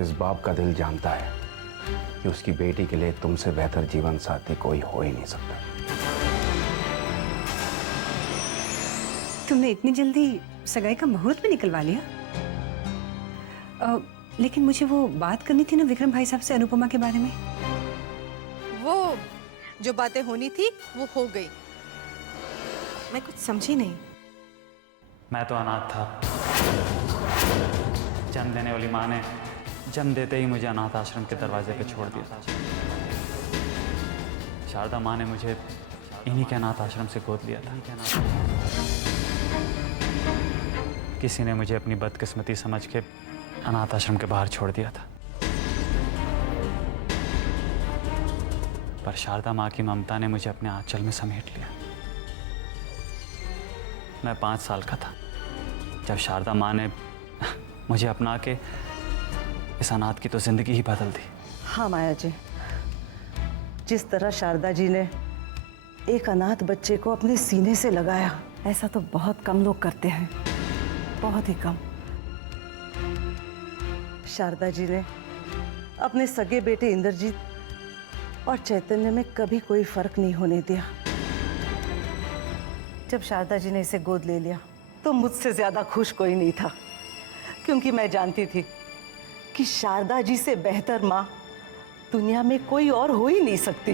इस बाप का दिल जानता है कि उसकी बेटी के लिए तुमसे बेहतर जीवन साथी कोई हो ही नहीं सकता। तुमने इतनी जल्दी सगाई का मुहूर्त भी निकलवा लिया? लेकिन मुझे वो बात करनी थी ना विक्रम भाई साहब से अनुपमा के बारे में। वो जो बातें होनी थी वो हो गई। मैं कुछ समझी नहीं। मैं तो अनाथ था। जन्म देने वाली माँ ने जन्म देते ही मुझे अनाथ आश्रम के दरवाजे पे छोड़ दिया था। शारदा माँ ने मुझे इन्हीं के अनाथ आश्रम से गोद लिया था। किसी ने मुझे अपनी बदकिस्मती समझ के अनाथ आश्रम के बाहर छोड़ दिया था। पर शारदा माँ की ममता ने मुझे अपने आंचल में समेट लिया। मैं 5 साल का था जब शारदा माँ ने मुझे अपना के इस अनाथ की तो जिंदगी ही बदल दी। हाँ माया जी, जिस तरह शारदा जी ने एक अनाथ बच्चे को अपने सीने से लगाया, ऐसा तो बहुत कम लोग करते हैं, बहुत ही कम। शारदा जी ने अपने सगे बेटे इंद्रजीत और चैतन्य में कभी कोई फर्क नहीं होने दिया। जब शारदा जी ने इसे गोद ले लिया तो मुझसे ज्यादा खुश कोई नहीं था, क्योंकि मैं जानती थी कि शारदा जी से बेहतर माँ दुनिया में कोई और हो ही नहीं सकती।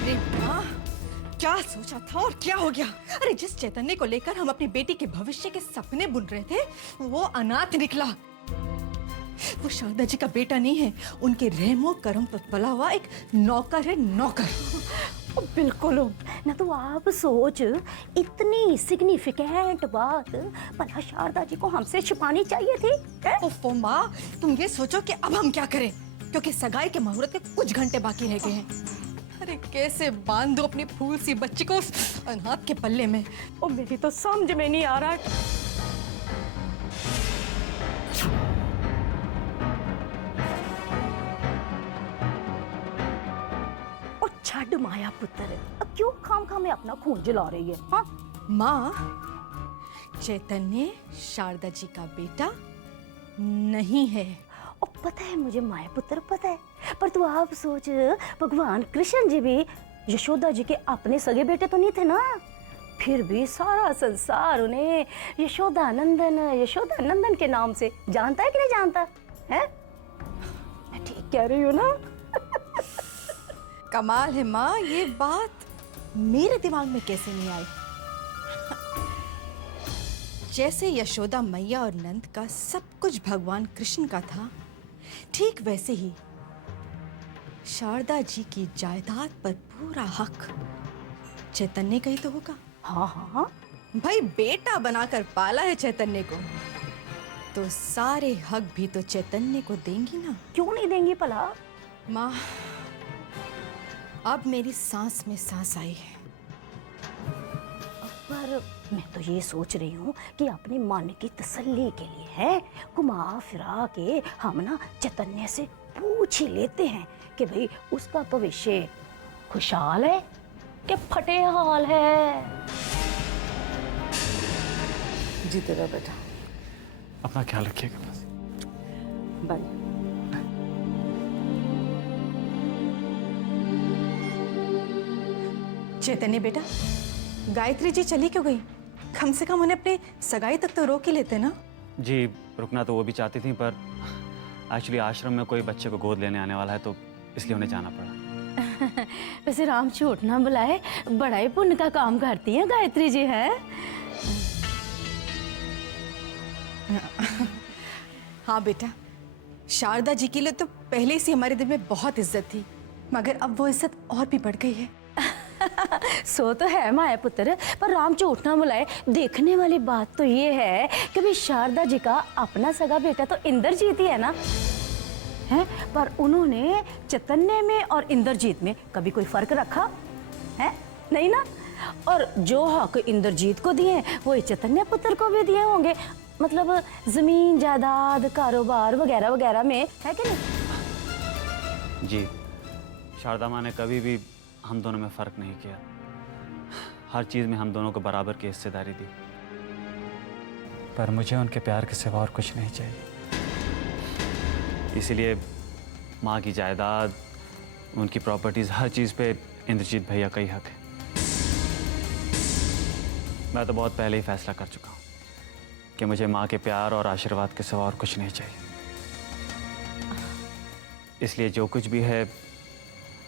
अरे माँ, क्या सोचा था और क्या हो गया? अरे जिस चैतन्य को लेकर हम अपनी बेटी के भविष्य के सपने बुन रहे थे वो अनाथ निकला। वो शारदा जी का बेटा नहीं है, उनके रहमो करम पर पला हुआ एक नौकर है, नौकर। बिल्कुल ना। तो आप सोच, इतनी सिग्निफिकेंट बात भला शारदा जी को हमसे छिपानी चाहिए थी। ओफो माँ, तुम ये सोचो कि अब हम क्या करें, क्योंकि सगाई के मुहूर्त के कुछ घंटे बाकी रह गए हैं। अरे कैसे बांध दो अपनी फूल सी बच्ची को उस अनाथ के पल्ले में? और मेरी तो समझ में नहीं आ रहा। और छड़ माया पुत्र, अब क्यों खाम में अपना खून जला रही है? हाँ माँ, चैतन्य शारदा जी का बेटा नहीं है। और पता है मुझे माया पुत्र, पता है, पर तू आप सोच, भगवान कृष्ण जी भी यशोदा जी के अपने सगे बेटे तो नहीं थे ना, फिर भी सारा संसार उन्हें यशोदा नंदन के नाम से जानता है कि नहीं जानता है? मैं ठीक कह रही हूँ ना? कमाल है माँ, ये बात मेरे दिमाग में कैसे नहीं आई। जैसे यशोदा मैया और नंद का सब कुछ भगवान कृष्ण का था, ठीक वैसे ही शारदा जी की जायदाद पर पूरा हक चैतन्य का ही तो होगा। हाँ हाँ भाई, बेटा बनाकर पाला है चैतन्य को, तो सारे हक भी तो चैतन्य को देंगी ना। क्यों नहीं देंगी भला? माँ, अब मेरी सांस में सांस आई है। पर मैं तो ये सोच रही हूँ कि अपने मन की तसल्ली के लिए है, घुमा फिरा के हम ना चैतन्य से पूछ ही लेते हैं कि भाई उसका भविष्य खुशहाल है कि फटे हाल है। जीते रहो बेटा। अपना ख्याल रखिएगा बस। बाय। चैतन्य बेटा, गायत्री जी चली क्यों गई? कम से कम उन्हें अपने सगाई तक तो रोक ही लेते ना। जी, रुकना तो वो भी चाहती थी, पर एक्चुअली आश्रम में कोई बच्चे को गोद लेने आने वाला है, तो इसलिए उन्हें जाना पड़ा। वैसे राम झूठ ना बुलाए, बड़ा ही पुण्य का काम करती हैं गायत्री जी है। हाँ बेटा, शारदा जी के लिए तो पहले से हमारे दिल में बहुत इज्जत थी, मगर अब वो इज्जत और भी बढ़ गई है। सो तो है माया पुत्र, पर राम झूठ ना बुलाए, देखने वाली बात तो ये है कि भी शारदा जी का अपना सगा बेटा तो इंद्रजीत ही है ना, है? पर उन्होंने चैतन्य में और इंद्रजीत में कभी कोई फर्क रखा है? नहीं ना। और जो हक इंद्रजीत को दिए वो चैतन्य पुत्र को भी दिए होंगे, मतलब जमीन जायदाद कारोबार वगैरह वगैरह में, है कि नहीं? जी, शारदा माँ ने कभी भी हम दोनों में फ़र्क नहीं किया। हर चीज़ में हम दोनों को बराबर की हिस्सेदारी दी। पर मुझे उनके प्यार के सिवा और कुछ नहीं चाहिए। इसलिए माँ की जायदाद, उनकी प्रॉपर्टीज़, हर चीज़ पे इंद्रजीत भैया का ही हक है। मैं तो बहुत पहले ही फैसला कर चुका हूँ कि मुझे माँ के प्यार और आशीर्वाद के सिवा और कुछ नहीं चाहिए। इसलिए जो कुछ भी है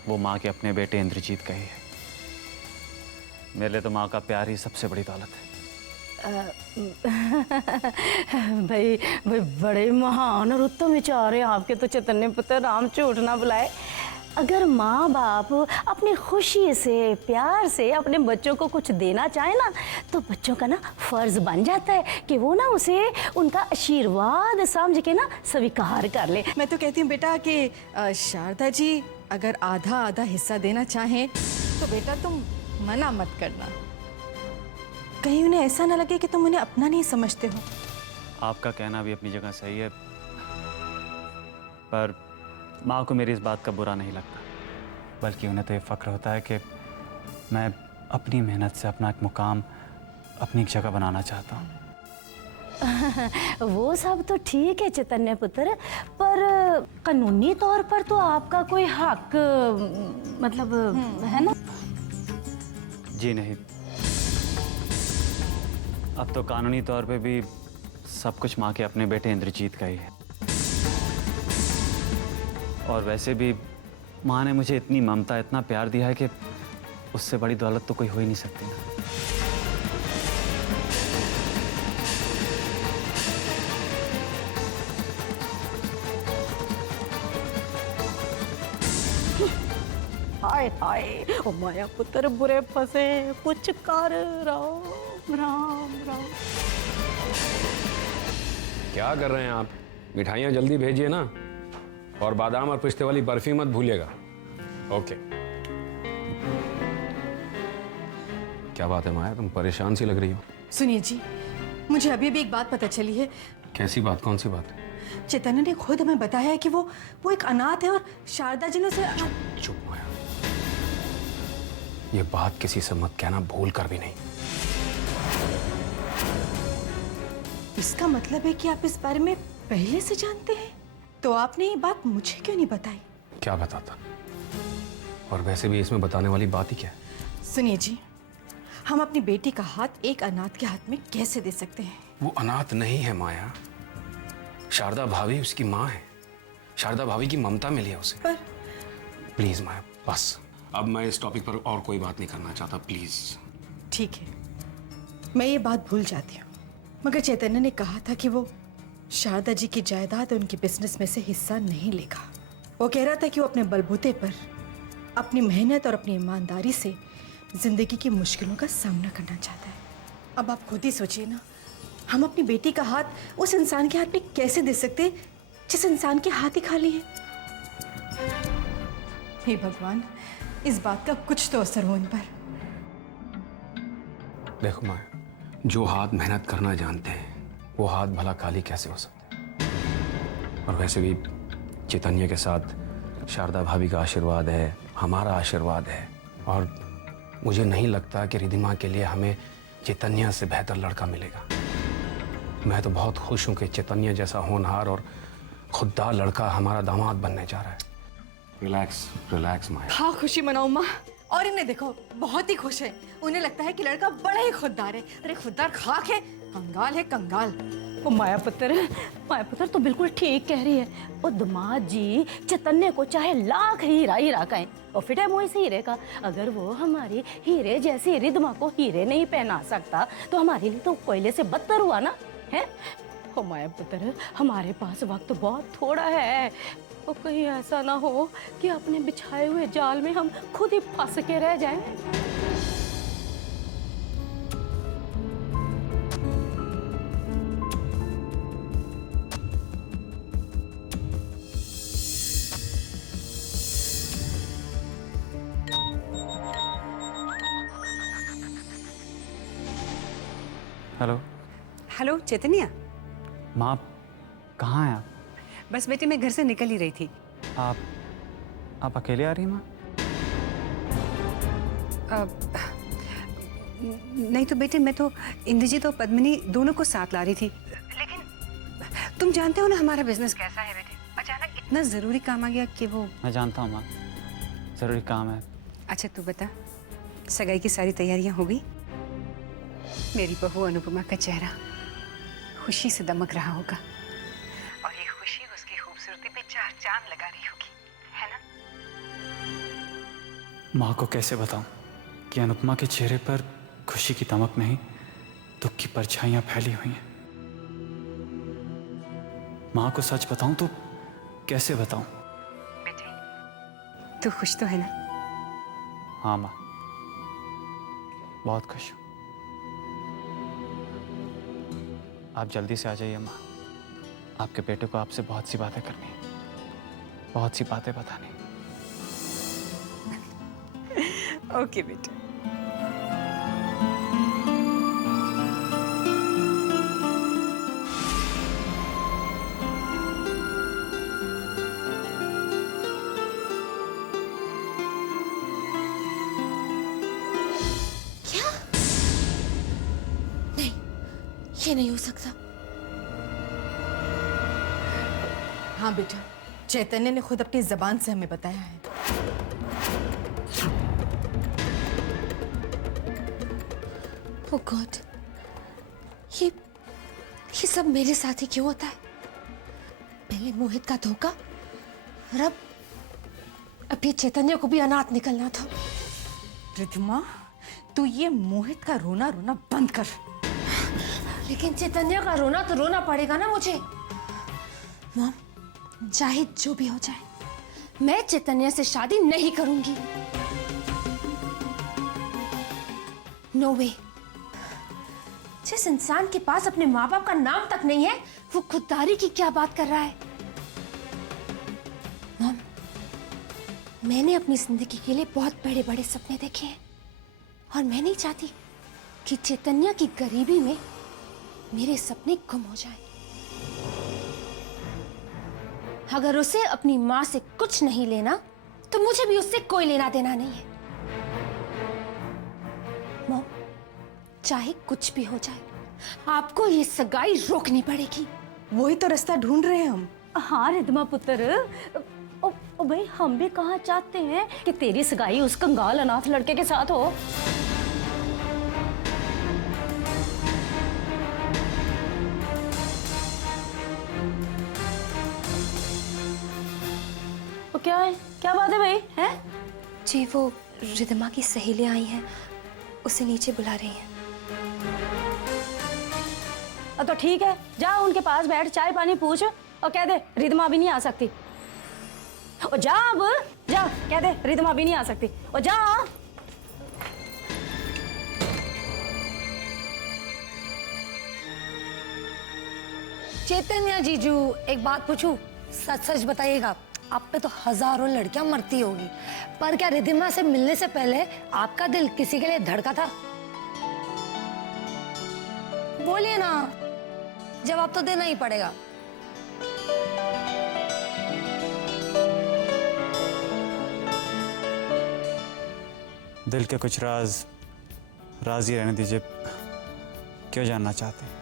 वो माँ के अपने बेटे इंद्रजीत का ही है। मेरे लिए तो माँ का प्यार ही सबसे बड़ी दौलत है। भाई भाई बड़े महान और उत्तम विचार है आपके तो चैतन्य पुत्र। राम झूठ ना बुलाए। अगर माँ बाप अपनी खुशी से, प्यार से अपने बच्चों को कुछ देना चाहे ना, तो बच्चों का ना फर्ज बन जाता है कि वो ना उसे उनका आशीर्वाद समझ के ना स्वीकार कर ले। मैं तो कहती हूँ बेटा कि शारदा जी अगर आधा आधा हिस्सा देना चाहें तो बेटा तुम मना मत करना। कहीं उन्हें ऐसा ना लगे कि तुम उन्हें अपना नहीं समझते हो। आपका कहना भी अपनी जगह सही है, पर माँ को मेरी इस बात का बुरा नहीं लगता, बल्कि उन्हें तो ये फ़ख्र होता है कि मैं अपनी मेहनत से अपना एक मुकाम, अपनी एक जगह बनाना चाहता हूँ। वो सब तो ठीक है चैतन्य पुत्र, पर कानूनी तौर पर तो आपका कोई हक मतलब है ना? जी नहीं, अब तो कानूनी तौर पे भी सब कुछ माँ के अपने बेटे इंद्रजीत का ही है। और वैसे भी माँ ने मुझे इतनी ममता, इतना प्यार दिया है कि उससे बड़ी दौलत तो कोई हो ही नहीं सकती ना। हाय हाय, ओ माया पुत्र बुरे फंसे, कुछ कर। राम राम राम। क्या कर रहे हैं आप? मिठाइयाँ जल्दी भेजिए ना, और बादाम और पिस्ते वाली बर्फी मत भूलिएगा। ओके। क्या बात है माया, तुम परेशान सी लग रही हो। सुनिए जी, मुझे अभी भी एक बात पता चली है। कैसी बात? कौन सी बात? चैतन्य ने खुद हमें बताया है कि वो एक अनाथ है और शारदा जी ने उसे। चुप माया, ये बात किसी से मत कहना, भूल कर भी नहीं। इसका मतलब है कि आप इस बारे में पहले से जानते हैं? तो आपने ये बात मुझे क्यों नहीं बताई? क्या बताता? और वैसे भी इसमें बताने वाली बात ही क्या है? सुनिए जी, हम अपनी बेटी का हाथ एक अनाथ के हाथ में कैसे दे सकते हैं? वो अनाथ नहीं है माया, शारदा भाभी उसकी माँ है। शारदा भाभी की ममता मिली है उसे। पर प्लीज माया, बस अब मैं इस टॉपिक पर और कोई बात नहीं करना चाहता, प्लीज। ठीक है, मैं ये बात भूल जाती हूँ, मगर चैतन्य ने कहा था कि वो शारदा जी की जायदाद और उनकी बिजनेस में से हिस्सा नहीं लेगा। वो कह रहा था कि वो अपने बलबूते पर, अपनी मेहनत और अपनी ईमानदारी से जिंदगी की मुश्किलों का सामना करना चाहता है। अब आप खुद ही सोचिए ना, हम अपनी बेटी का हाथ उस इंसान के हाथ में कैसे दे सकते हैं जिस इंसान के हाथ ही खाली है? हे भगवान, इस बात का कुछ तो असर हो इन पर। देखो माया, जो हाथ मेहनत करना जानते हैं वो हाथ भला खाली कैसे हो सकते हैं? और वैसे भी चैतन्य के साथ शारदा भाभी का आशीर्वाद है, हमारा आशीर्वाद है, और मुझे नहीं लगता कि रिधिमा के लिए हमें चैतन्य से बेहतर लड़का मिलेगा। मैं तो बहुत खुश हूं कि चैतन्य जैसा होनहार और खुददार लड़का हमारा दामाद बनने जा रहा है। रिलैक्स रिलैक्स माया। हाँ, खुशी मनाओ माँ। और इन्हें देखो, बहुत ही खुश है। उन्हें लगता है कि लड़का बड़ा ही खुददार है। अरे खुददार खाक है, कंगाल है कंगाल। ओ माया पुत्र तो बिल्कुल ठीक कह रही है। ओ दामाद जी चैतन्य को चाहे लाख हीरा कहें, और फिर है मुँह से हीरे का। अगर वो हमारी हीरे जैसी रिधमा को हीरे नहीं पहना सकता तो हमारे लिए तो कोयले से बदतर हुआ ना है। ओ माया पुत्र, हमारे पास वक्त बहुत थोड़ा है, और कहीं ऐसा ना हो कि अपने बिछाए हुए जाल में हम खुद ही फंस के रह जाएं। हेलो। हेलो चैतन्य। माँ, कहाँ हैं आप? बस बेटे मैं घर से निकल ही रही थी। आप अकेले आ रही हैं माँ? नहीं तो बेटे, मैं तो इंद्रजीत और पद्मिनी दोनों को साथ ला रही थी, लेकिन तुम जानते हो ना हमारा बिजनेस कैसा है बेटे। अचानक इतना जरूरी काम आ गया कि वो। मैं जानता हूँ माँ, ज़रूरी काम है। अच्छा तू बता, सगाई की सारी तैयारियां हो गई? मेरी बहू अनुपमा का चेहरा खुशी से दमक रहा होगा और ये खुशी उसकी खूबसूरती पे चार चांद लगा रही होगी, है ना? माँ को कैसे बताऊं कि अनुपमा के चेहरे पर खुशी की दमक नहीं, दुख की परछाइयां फैली हुई हैं। माँ को सच बताऊं तो कैसे बताऊं? बेटे तू खुश तो है ना? हाँ माँ, बहुत खुश हूँ। आप जल्दी से आ जाइए माँ, आपके बेटे को आपसे बहुत सी बातें करनी है, बहुत सी बातें बतानी। ओके बेटे। ये नहीं हो सकता। हाँ बेटा, चैतन्य ने खुद अपनी जबान से हमें बताया है। Oh God, ये सब मेरे साथ ही क्यों होता है? पहले मोहित का धोखा और अब ये चैतन्य को भी अनाथ निकलना था। रिद्धिमा, तू ये मोहित का रोना रोना बंद कर। लेकिन चैतन्य का रोना तो रोना पड़ेगा ना मुझे। मॉम, चाहे जो भी हो जाए, मैं चैतन्य से शादी नहीं करूंगी। नो वे। जिस इंसान के पास अपने माँ बाप का नाम तक नहीं है, वो खुददारी की क्या बात कर रहा है? मॉम, मैंने अपनी जिंदगी के लिए बहुत बड़े बड़े सपने देखे हैं और मैं नहीं चाहती कि चैतन्य की गरीबी में मेरे सपने गुम हो जाएं। अगर उसे अपनी माँ से कुछ नहीं लेना, तो मुझे भी उससे कोई लेना देना नहीं है। मॉम, चाहे कुछ भी हो जाए, आपको ये सगाई रोकनी पड़ेगी। वही तो रास्ता ढूंढ रहे हैं हम। हाँ रिद्धिमा पुत्र, ओ भाई, हम भी कहाँ चाहते हैं कि तेरी सगाई उस कंगाल अनाथ लड़के के साथ हो। क्या है, क्या बात है भाई? हैं? जी वो रिद्धिमा की सहेलियां आई हैं, उसे नीचे बुला रही हैं। तो ठीक है, जा उनके पास बैठ, चाय पानी पूछ और कह दे रिद्धिमा भी नहीं आ सकती। और जा, अब जा, कह दे रिद्धिमा भी नहीं आ सकती। और जा। चैतन्य जीजू, एक बात पूछूं? सच सच बताइएगा, आप पे तो हजारों लड़कियां मरती होगी, पर क्या रिद्धिमा से मिलने से पहले आपका दिल किसी के लिए धड़का था? बोलिए ना, जवाब तो देना ही पड़ेगा। दिल के कुछ राज राज ही रहने दीजिए। क्यों जानना चाहते हैं?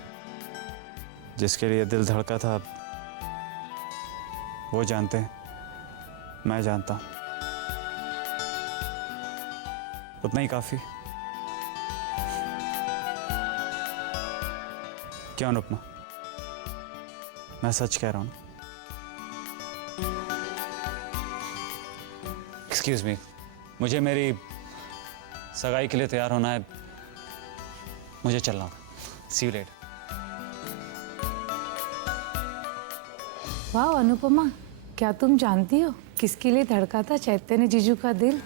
जिसके लिए दिल धड़का था वो जानते हैं, मैं जानता हूं, उतना ही काफी। क्यों अनुपमा, मैं सच कह रहा हूं। एक्सक्यूज मी, मुझे मेरी सगाई के लिए तैयार होना है, मुझे चलना होगा। सी यू लेटर। वाह अनुपमा, क्या तुम जानती हो किसके लिए धड़का था चैतन्य जीजू का दिल?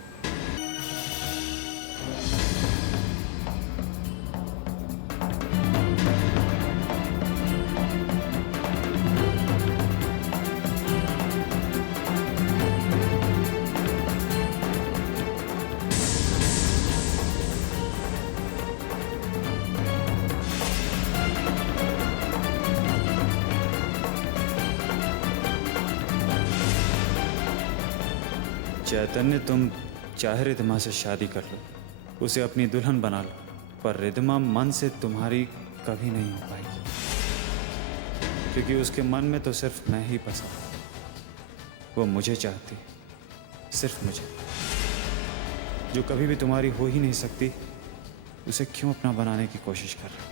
चैतन्य, तुम चाहे रिद्धिमा से शादी कर लो, उसे अपनी दुल्हन बना लो, पर रिद्धिमा मन से तुम्हारी कभी नहीं हो पाएगी, क्योंकि उसके मन में तो सिर्फ मैं ही बसा हूं। वो मुझे चाहती है, सिर्फ मुझे, जो कभी भी तुम्हारी हो ही नहीं सकती, उसे क्यों अपना बनाने की कोशिश कर रहा।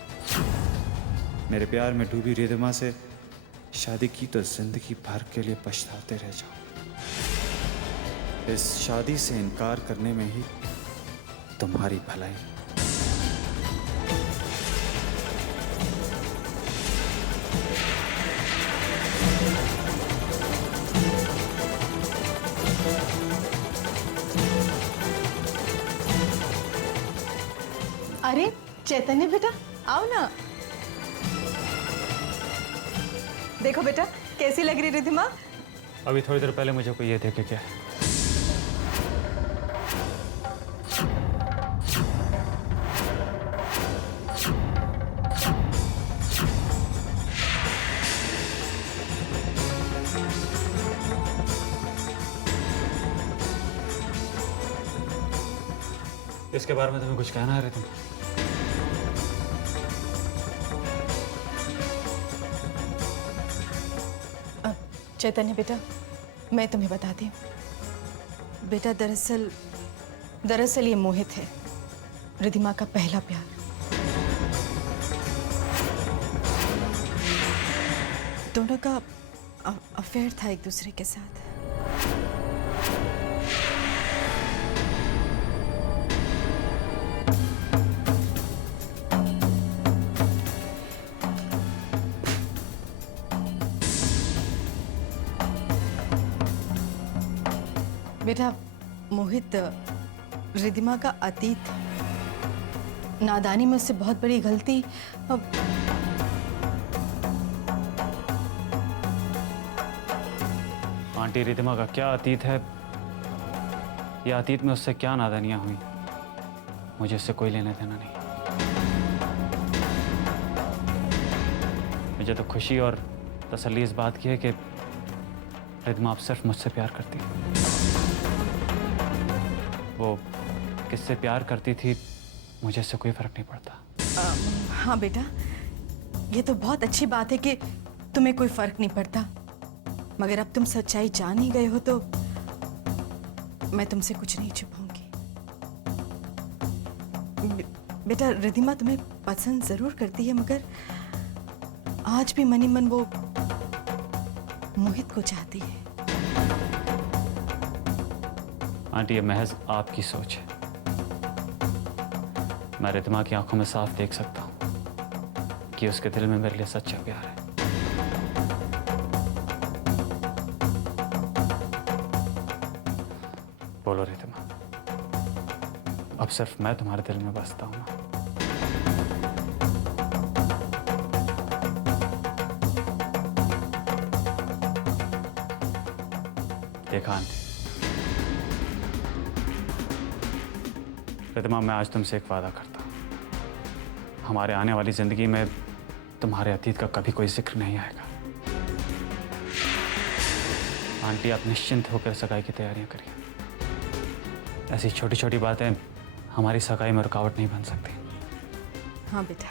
मेरे प्यार में डूबी रिद्धिमा से शादी की तो जिंदगी भर के लिए पछताते रह जाओ। इस शादी से इनकार करने में ही तुम्हारी भलाई। अरे चैतन्य बेटा, आओ ना। देखो बेटा, कैसी लग रही रिद्धिमा? अभी थोड़ी देर पहले मुझे कोई ये देखे क्या। इसके बारे में तुम्हें कुछ कहना है रिद्धिमा? चैतन्य बेटा, मैं तुम्हें बताती हूँ। बेटा दरअसल ये मोहित है, रिद्धिमा का पहला प्यार। दोनों का अफेयर था एक दूसरे के साथ। बेटा मोहित रिद्धिमा का अतीत है। नादानी में उससे बहुत बड़ी गलती। अब आंटी, रिद्धिमा का क्या अतीत है या अतीत में उससे क्या नादानियां हुई, मुझे इससे कोई लेना देना नहीं। मुझे तो खुशी और तसल्ली इस बात की है कि रिद्धिमा अब सिर्फ मुझसे प्यार करती है। वो किससे प्यार करती थी मुझे इससे कोई फर्क नहीं पड़ता। हाँ बेटा, ये तो बहुत अच्छी बात है कि तुम्हें कोई फर्क नहीं पड़ता, मगर अब तुम सच्चाई जान ही गए हो तो मैं तुमसे कुछ नहीं छुपाऊंगी। बेटा रिद्धिमा तुम्हें पसंद जरूर करती है, मगर आज भी मनी मन वो मोहित को चाहती है। आंटी, ये महज आपकी सोच है। मैं रिद्धिमा की आंखों में साफ देख सकता हूं कि उसके दिल में मेरे लिए सच्चा प्यार है। बोलो रिद्धिमा, अब सिर्फ मैं तुम्हारे दिल में बसता हूं ना? देखा आंटी, रिद्धिमा, मैं आज तुमसे एक वादा करता हूं। हमारे आने वाली जिंदगी में तुम्हारे अतीत का कभी कोई जिक्र नहीं आएगा। आंटी, आप निश्चिंत होकर सगाई की तैयारियां करिए। ऐसी छोटी छोटी बातें हमारी सगाई में रुकावट नहीं बन सकती। हाँ बेटा।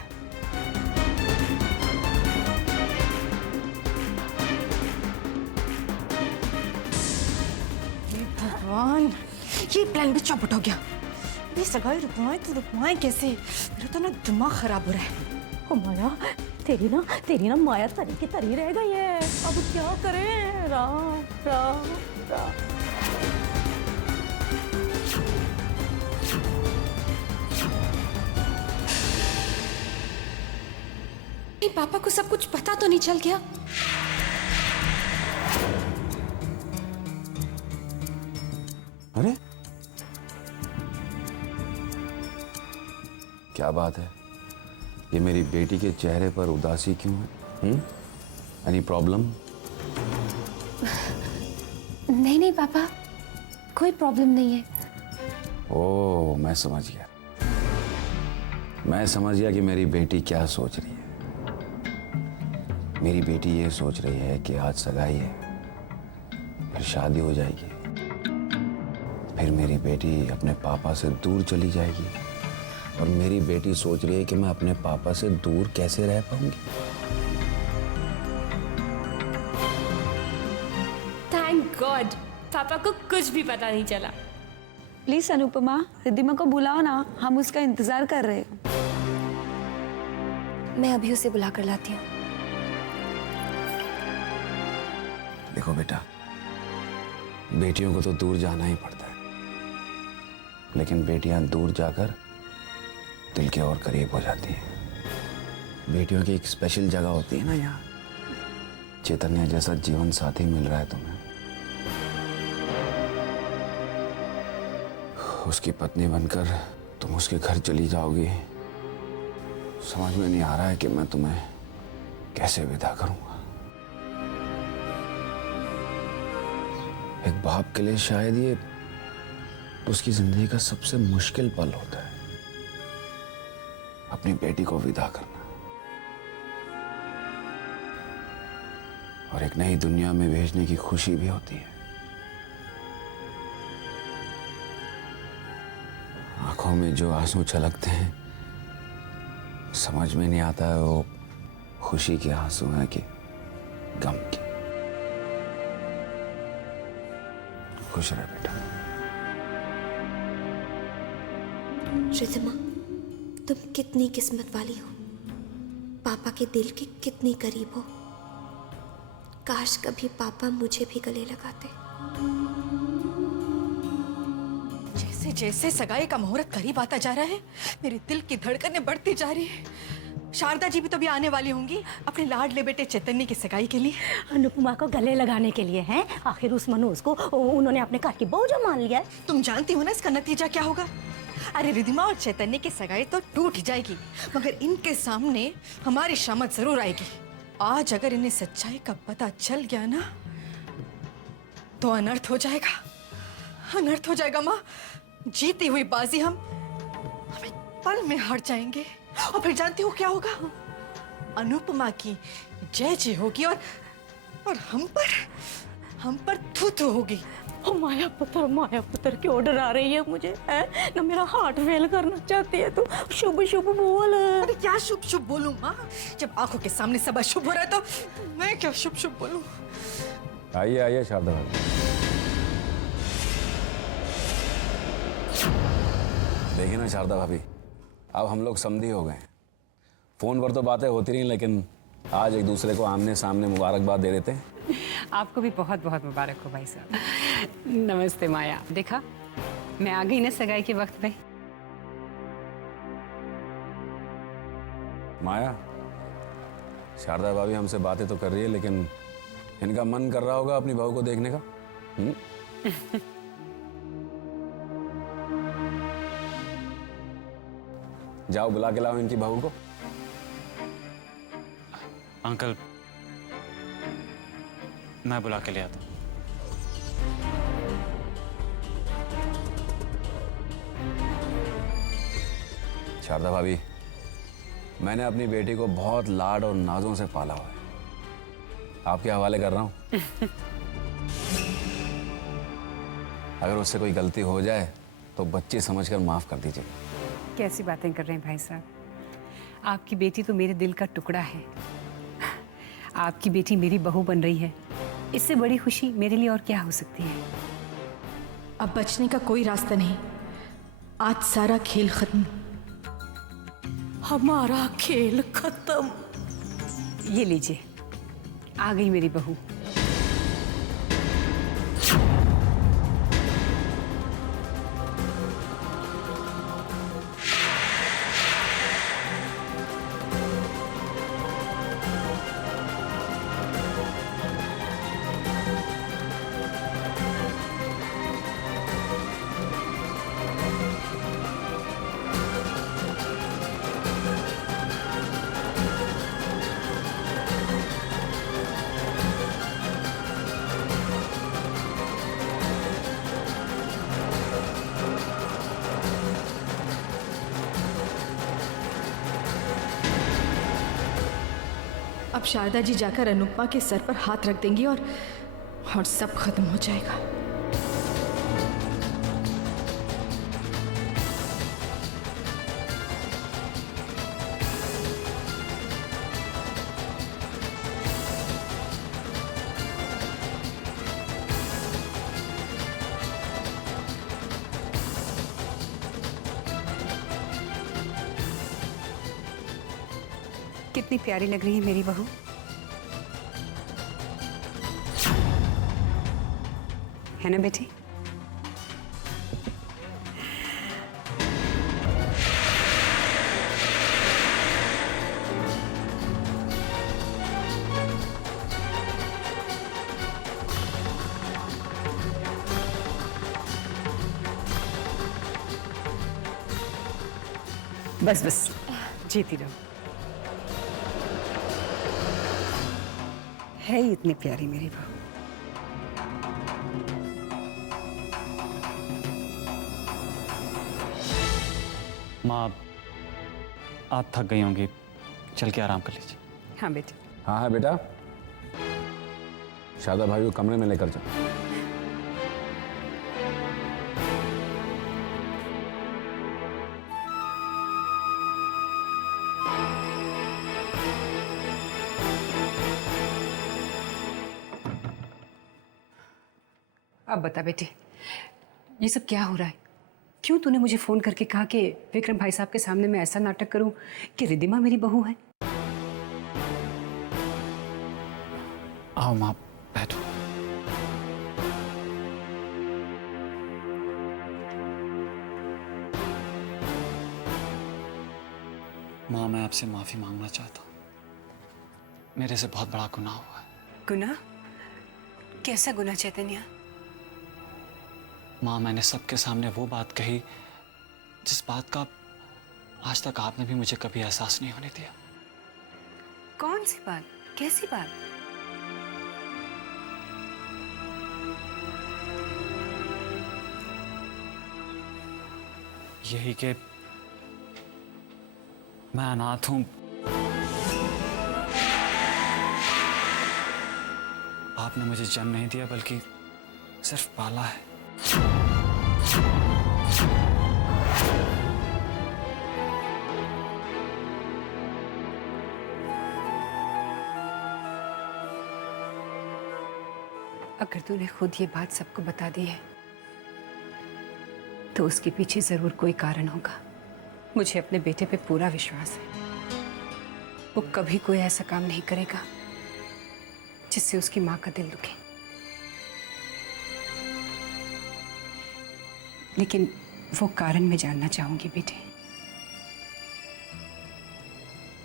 भगवान, ये प्लान भी चौपट हो गया। ये सगाई रुकवाएं कैसे? मेरा तो ना दिमाग खराब हो रहा है। ओ माया, तेरी ना माया तरी की तरी रह गई है। अब क्या करें? राम राम राम। पापा को सब कुछ पता तो नहीं चल गया? अरे क्या बात है, ये मेरी बेटी के चेहरे पर उदासी क्यों है? Any problem? नहीं नहीं पापा, कोई प्रॉब्लम नहीं है। ओह, मैं समझ गया। मैं समझ गया कि मेरी बेटी क्या सोच रही है। मेरी बेटी ये सोच रही है कि आज सगाई है, फिर शादी हो जाएगी, फिर मेरी बेटी अपने पापा से दूर चली जाएगी और मेरी बेटी सोच रही है कि मैं अपने पापा से दूर कैसे रह पाऊंगी। थैंक गॉड पापा को कुछ भी पता नहीं चला। प्लीज अनुपमा, रिद्धिमा को बुलाओ ना, हम उसका इंतजार कर रहे हैं। मैं अभी उसे बुला कर लाती हूँ। देखो बेटा, बेटियों को तो दूर जाना ही पड़ता है, लेकिन बेटियां दूर जाकर दिल के और करीब हो जाती हैं। बेटियों की एक स्पेशल जगह होती है ना यहाँ। चैतन्य जैसा जीवन साथी मिल रहा है तुम्हें, उसकी पत्नी बनकर तुम उसके घर चली जाओगी। समझ में नहीं आ रहा है कि मैं तुम्हें कैसे विदा करूंगा। एक बाप के लिए शायद ये उसकी जिंदगी का सबसे मुश्किल पल होता है, अपनी बेटी को विदा करना और एक नई दुनिया में भेजने की खुशी भी होती है। आंखों में जो आंसू छलकते हैं, समझ में नहीं आता है वो खुशी के आंसू हैं कि गम के। खुश रह बेटा। रिद्धिमा, तुम कितनी किस्मत वाली हो, पापा के दिल के कितनी करीब हो। काश कभी पापा मुझे भी गले लगाते। जैसे जैसे सगाई का मुहूर्त करीब आता जा रहा है, मेरे दिल की धड़कनें बढ़ती जा रही है। शारदा जी भी तो भी आने वाली होंगी अपने लाडले बेटे चैतन्य की सगाई के लिए। अनुपमा को गले लगाने के लिए हैं। आखिर उस मनोज को उन्होंने अपने घर की बहू जो मान लिया है। तुम जानती हो ना इसका नतीजा क्या होगा। अरे रिद्धिमा और चैतन्य की सगाई तो टूट ही जाएगी, मगर इनके सामने हमारी शामत जरूर आएगी। आज अगर इन्हें सच्चाई का पता चल गया ना, तो अनर्थ हो जाएगा, अनर्थ हो जाएगा। माँ, जीती हुई बाजी हम एक पल में हार जाएंगे। और फिर जानती हो क्या होगा? अनुपमा की जय जय होगी और हम पर थू थू होगी। ओ माया पुत्र क्यों डरा रही है मुझे, है ना? मेरा हार्ट फेल करना चाहती है तू। शुभ शुभ बोल। अरे क्या शुभ शुभ बोलूं माँ, जब आंखों के सामने सब अशुभ हो रहा है तो मैं क्या शुभ शुभ बोलूं। आइए आइए शारदा भाभी। देखिए ना शारदा भाभी, अब हम लोग समधी हो गए हैं। फोन पर तो बातें होती रही, लेकिन आज एक दूसरे को आमने सामने मुबारकबाद दे देते हैं। आपको भी बहुत बहुत मुबारक हो भाई साहब। नमस्ते माया। देखा, मैं आ गई ना सगाई के वक्त पे। माया, शारदा भाभी हमसे बातें तो कर रही है, लेकिन इनका मन कर रहा होगा अपनी बहू को देखने का। जाओ बुला के लाओ इनकी बहू को। अंकल, मैं बुला के ले आता हूं। शारदा भाभी, मैंने अपनी बेटी को बहुत लाड और नाजों से पाला हुआ है, आपके हवाले कर रहा हूं। अगर उससे कोई गलती हो जाए तो बच्ची समझकर माफ कर दीजिए। कैसी बातें कर रहे हैं भाई साहब, आपकी बेटी तो मेरे दिल का टुकड़ा है। आपकी बेटी मेरी बहू बन रही है, इससे बड़ी खुशी मेरे लिए और क्या हो सकती है। अब बचने का कोई रास्ता नहीं, आज सारा खेल खत्म। हमारा खेल खत्म। ये लीजिए, आ गई मेरी बहू। अब शारदा जी जाकर अनुपमा के सर पर हाथ रख देंगी और सब खत्म हो जाएगा। कितनी प्यारी लग रही है मेरी बहू। है ना बेटी? बस बस, जीती रहो। है ही इतनी प्यारी मेरी बहू। माँ, आप थक गई होंगी, चल के आराम कर लीजिए। हाँ बेटी। हाँ हाँ बेटा, शारदा भाभी को कमरे में लेकर जाओ। अब बता बेटे, ये सब क्या हो रहा है? क्यों तूने मुझे फोन करके कहा कि विक्रम भाई साहब के सामने मैं ऐसा नाटक करूं कि रिद्धिमा मेरी बहू है? आओ माँ, बैठो। माँ, मैं आपसे माफी मांगना चाहता हूँ। मेरे से बहुत बड़ा गुनाह हुआ है। गुनाह? कैसा गुनाह चैतन्य? माँ, मैंने सबके सामने वो बात कही जिस बात का आज तक आपने भी मुझे कभी एहसास नहीं होने दिया। कौन सी बात? कैसी बात? यही कि मैं अनाथ हूं। आपने मुझे जन्म नहीं दिया बल्कि सिर्फ पाला है। अगर तूने खुद ये बात सबको बता दी है तो उसके पीछे जरूर कोई कारण होगा। मुझे अपने बेटे पे पूरा विश्वास है। वो कभी कोई ऐसा काम नहीं करेगा जिससे उसकी माँ का दिल दुखे। लेकिन वो कारण मैं जानना चाहूंगी बेटे।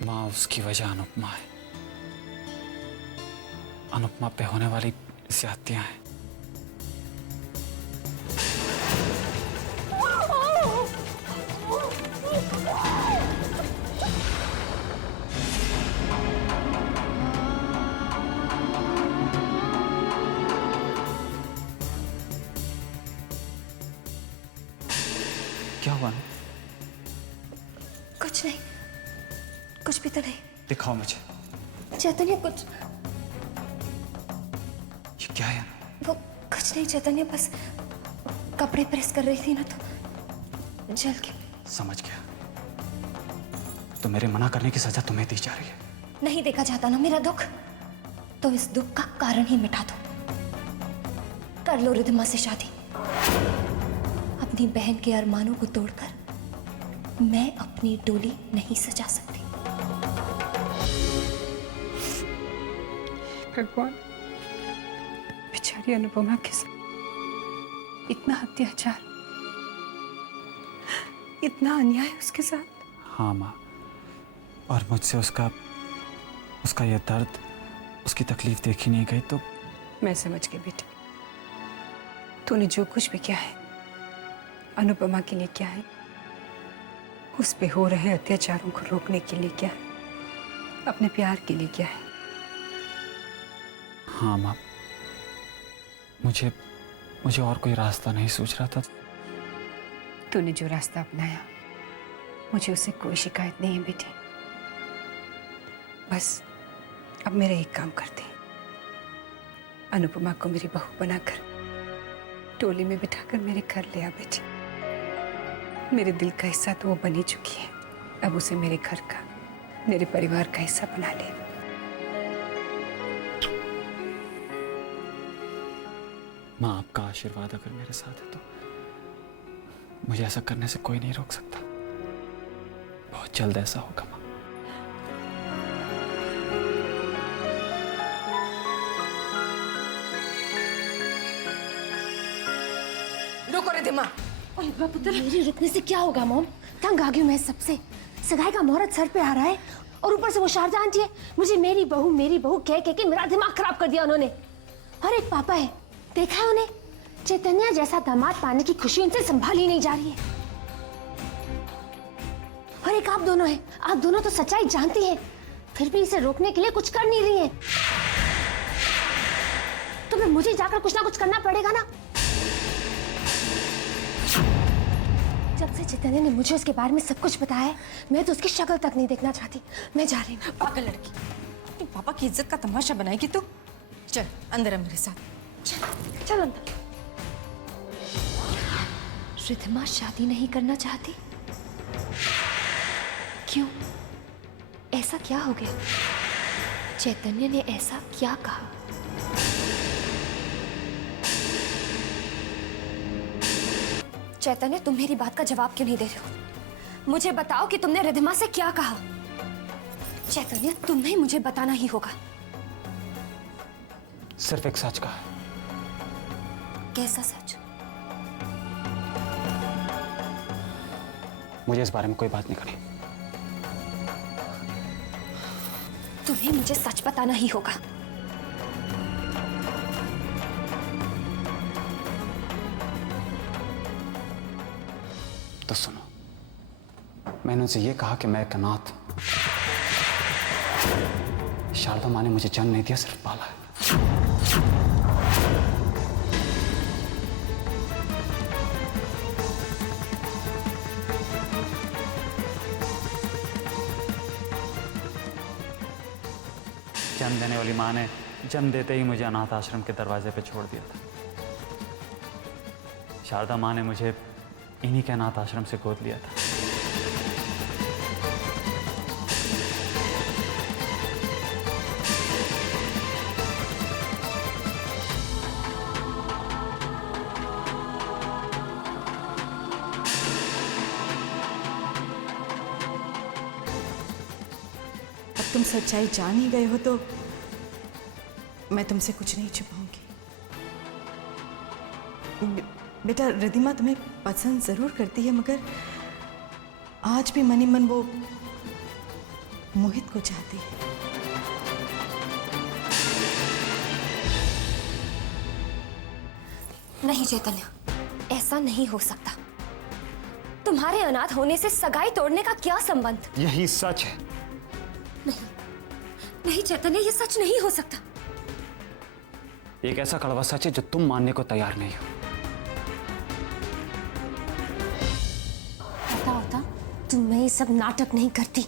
माँ, उसकी वजह अनुपमा है। अनुपमा पे होने वाली ज्यादतियां हैं। क्या हुआ? कुछ नहीं, कुछ भी तो नहीं। दिखाओ मुझे। चैतन्य कुछ, ये क्या है? वो कुछ नहीं चैतन्य, बस कपड़े प्रेस कर रही थी ना तो जल के। समझ गया। तो मेरे मना करने की सजा तुम्हें दी जा रही है। नहीं देखा जाता ना मेरा दुख, तो इस दुख का कारण ही मिटा दो। कर लो रिद्धिमा से शादी। अपनी बहन के अरमानों को तोड़कर मैं अपनी डोली नहीं सजा सकती। भगवान, बेचारी अनुपमा के साथ इतना अत्याचार, इतना अन्याय उसके साथ। हाँ माँ, और मुझसे उसका ये दर्द, उसकी तकलीफ देखी नहीं गई तो। मैं समझ गई बेटा, तूने जो कुछ भी किया है अनुपमा के लिए क्या है, उस पे हो रहे अत्याचारों को रोकने के लिए क्या है, अपने प्यार के लिए क्या है। हाँ माँ, मुझे और कोई रास्ता नहीं सूझ रहा था। तूने जो रास्ता अपनाया मुझे उससे कोई शिकायत नहीं है बेटी। बस अब मेरा एक काम करते, अनुपमा को मेरी बहू बनाकर टोली में बिठाकर मेरे घर ले आ बेटी। मेरे दिल का हिस्सा तो वो बनी चुकी है, अब उसे मेरे घर का, मेरे परिवार का हिस्सा बना ले। माँ, आपका आशीर्वाद अगर मेरे साथ है तो मुझे ऐसा करने से कोई नहीं रोक सकता। बहुत जल्द ऐसा होगा माँ। को रिद्धिमा। मेरे रुकने से क्या होगा मॉम? तंग आ गई मैं सबसे। सगाई का मुहूर्त सर पे आ रहा है और ऊपर से वो शारदा आंटी है, मुझे मेरी बहू कह के मेरा दिमाग खराब कर दिया उन्होंने। और एक पापा है, देखा है उन्हें? चैतन्य जैसा दामाद पाने की खुशी उनसे संभाली नहीं जा रही है। और एक आप दोनों हैं, आप दोनों तो सच्चाई जानती हैं, फिर भी इसे रोकने के लिए कुछ कर नहीं रही हैं। तो फिर मुझे जाकर कुछ ना कुछ करना पड़ेगा ना। जब से चैतन्य ने मुझे उसके बारे में सब कुछ बताया है, मैं तो उसकी शक्ल तक नहीं देखना चाहती। मैं जा रही हूँ। पागल लड़की, तू पापा की इज्जत का तमाशा बनाएगी तू? चल अंदर आ मेरे साथ। चल अंदर। रिद्धिमा शादी नहीं करना चाहती? क्यों? ऐसा क्या हो गया? चैतन्य ने ऐसा क्या कहा? चैतन्य, तुम मेरी बात का जवाब क्यों नहीं दे रहे हो? मुझे बताओ कि तुमने रिद्धिमा से क्या कहा? चैतन्य, तुम्हें मुझे बताना ही होगा। सिर्फ एक सच कहा। कैसा सच? मुझे इस बारे में कोई बात नहीं करनी। तुम्हें मुझे सच बताना ही होगा। तो सुनो, मैंने उनसे यह कहा कि मैं एक अनाथ हूं। शारदा माँ ने मुझे जन्म नहीं दिया, सिर्फ पाला है। जन्म देने वाली माँ ने जन्म देते ही मुझे अनाथ आश्रम के दरवाजे पे छोड़ दिया था। शारदा माँ ने मुझे इन्हीं के अनाथ आश्रम से गोद लिया था। अब तुम सच्चाई जान ही गए हो तो मैं तुमसे कुछ नहीं छुपाऊंगी। बेटा, रिद्धिमा तुम्हें पसंद जरूर करती है, मगर आज भी मनी मन वो मोहित को चाहती है। नहीं चैतन्य, ऐसा नहीं हो सकता। तुम्हारे अनाथ होने से सगाई तोड़ने का क्या संबंध? यही सच है। नहीं चैतन्य, ये सच नहीं हो सकता। एक ऐसा कड़वा सच है जो तुम मानने को तैयार नहीं हो। पता होता तो मैं ये सब नाटक नहीं करती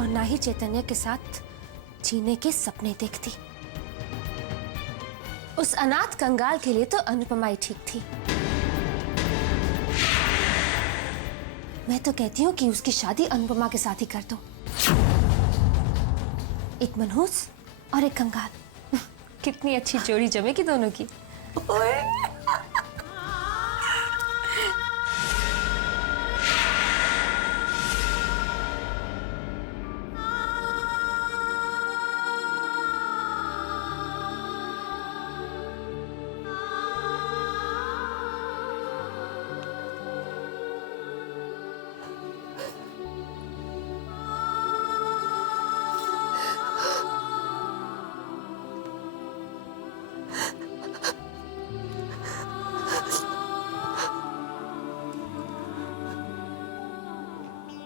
और ना ही चैतन्य के साथ जीने के सपने देखती। उस अनाथ कंगाल के लिए तो अनुपमा ही ठीक थी। मैं तो कहती हूँ कि उसकी शादी अनुपमा के साथ ही कर दो। एक मनहूस और एक कंगाल, कितनी अच्छी जोड़ी जमेगी दोनों की।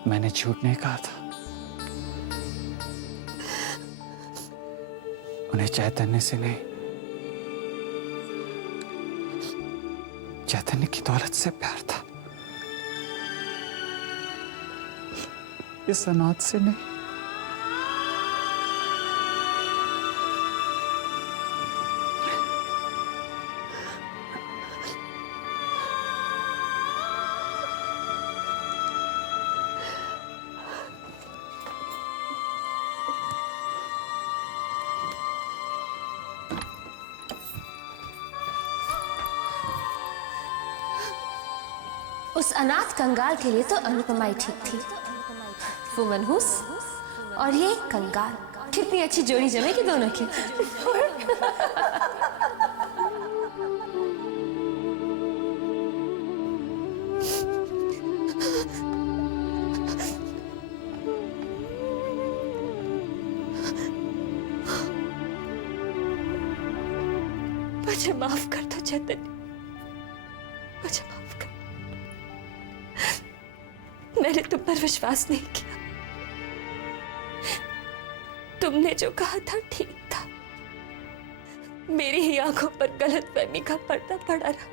मैंने झूठ नहीं कहा था। उन्हें चैतन्य से नहीं, चैतन्य की दौलत से प्यार था, इस अनाथ से नहीं। उस अनाथ कंगाल के लिए तो अनुपमा ही ठीक थी। वो मनहूस और ये कंगाल, कितनी अच्छी जोड़ी जमेगी दोनों की। मुझे माफ कर दो चैतन्य, मुझे माफ कर। मैंने तुम पर विश्वास नहीं किया। तुमने जो कहा था ठीक था। मेरी ही आंखों पर गलतफहमी का पर्दा पड़ा रहा।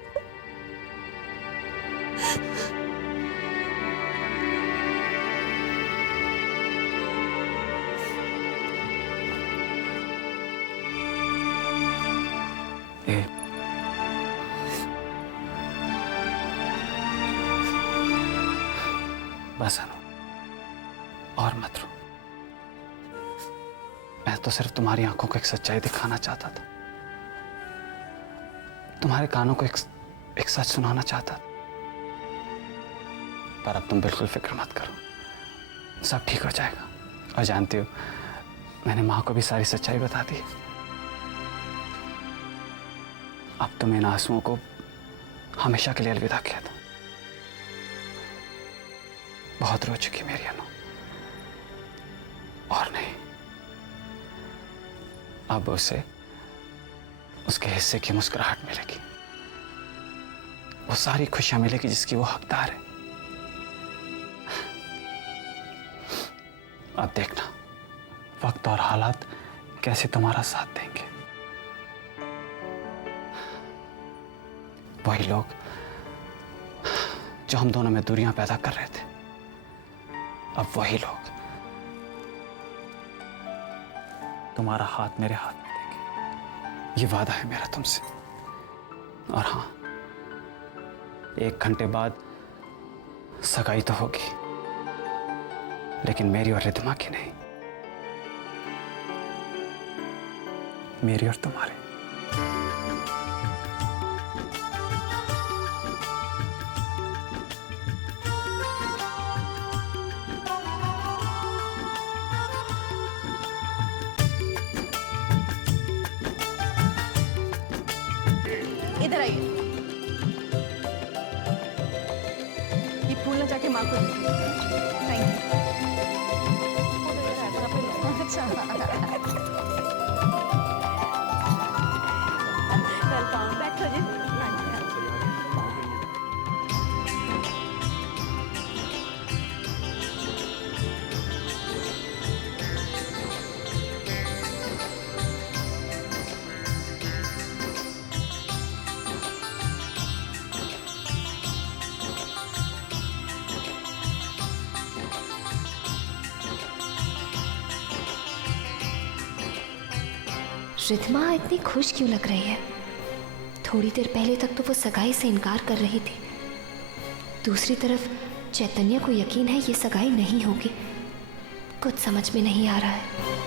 ए, बस अनु, और मत रो। मैं तो सिर्फ तुम्हारी आंखों को एक सच्चाई दिखाना चाहता था, तुम्हारे कानों को एक सच सुनाना चाहता था। पर अब तुम बिल्कुल फिक्र मत करो, सब ठीक हो जाएगा। और जानती हो, मैंने माँ को भी सारी सच्चाई बता दी। अब तुम इन आंसुओं को हमेशा के लिए अलविदा किया था। बहुत रो चुकी मेरी अनु, और नहीं, अब उसे उसके हिस्से की मुस्कुराहट मिलेगी, वो सारी खुशियां मिलेगी जिसकी वो हकदार है। अब देखना वक्त और हालात कैसे तुम्हारा साथ देंगे। वही लोग जो हम दोनों में दूरियां पैदा कर रहे थे, अब वही लोग तुम्हारा हाथ मेरे हाथ में देंगे। ये वादा है मेरा तुमसे। और हाँ, 1 घंटे बाद सगाई तो होगी, लेकिन मेरी और रिद्धिमा की नहीं, मेरी और तुम्हारे। इधर आइए। ये फूल ना जाके माँ को दीजिए। Thank you. वेलकम बैठो जी। रिद्धिमा इतनी खुश क्यों लग रही है? थोड़ी देर पहले तक तो वो सगाई से इनकार कर रही थी। दूसरी तरफ चैतन्य को यकीन है ये सगाई नहीं होगी। कुछ समझ में नहीं आ रहा है।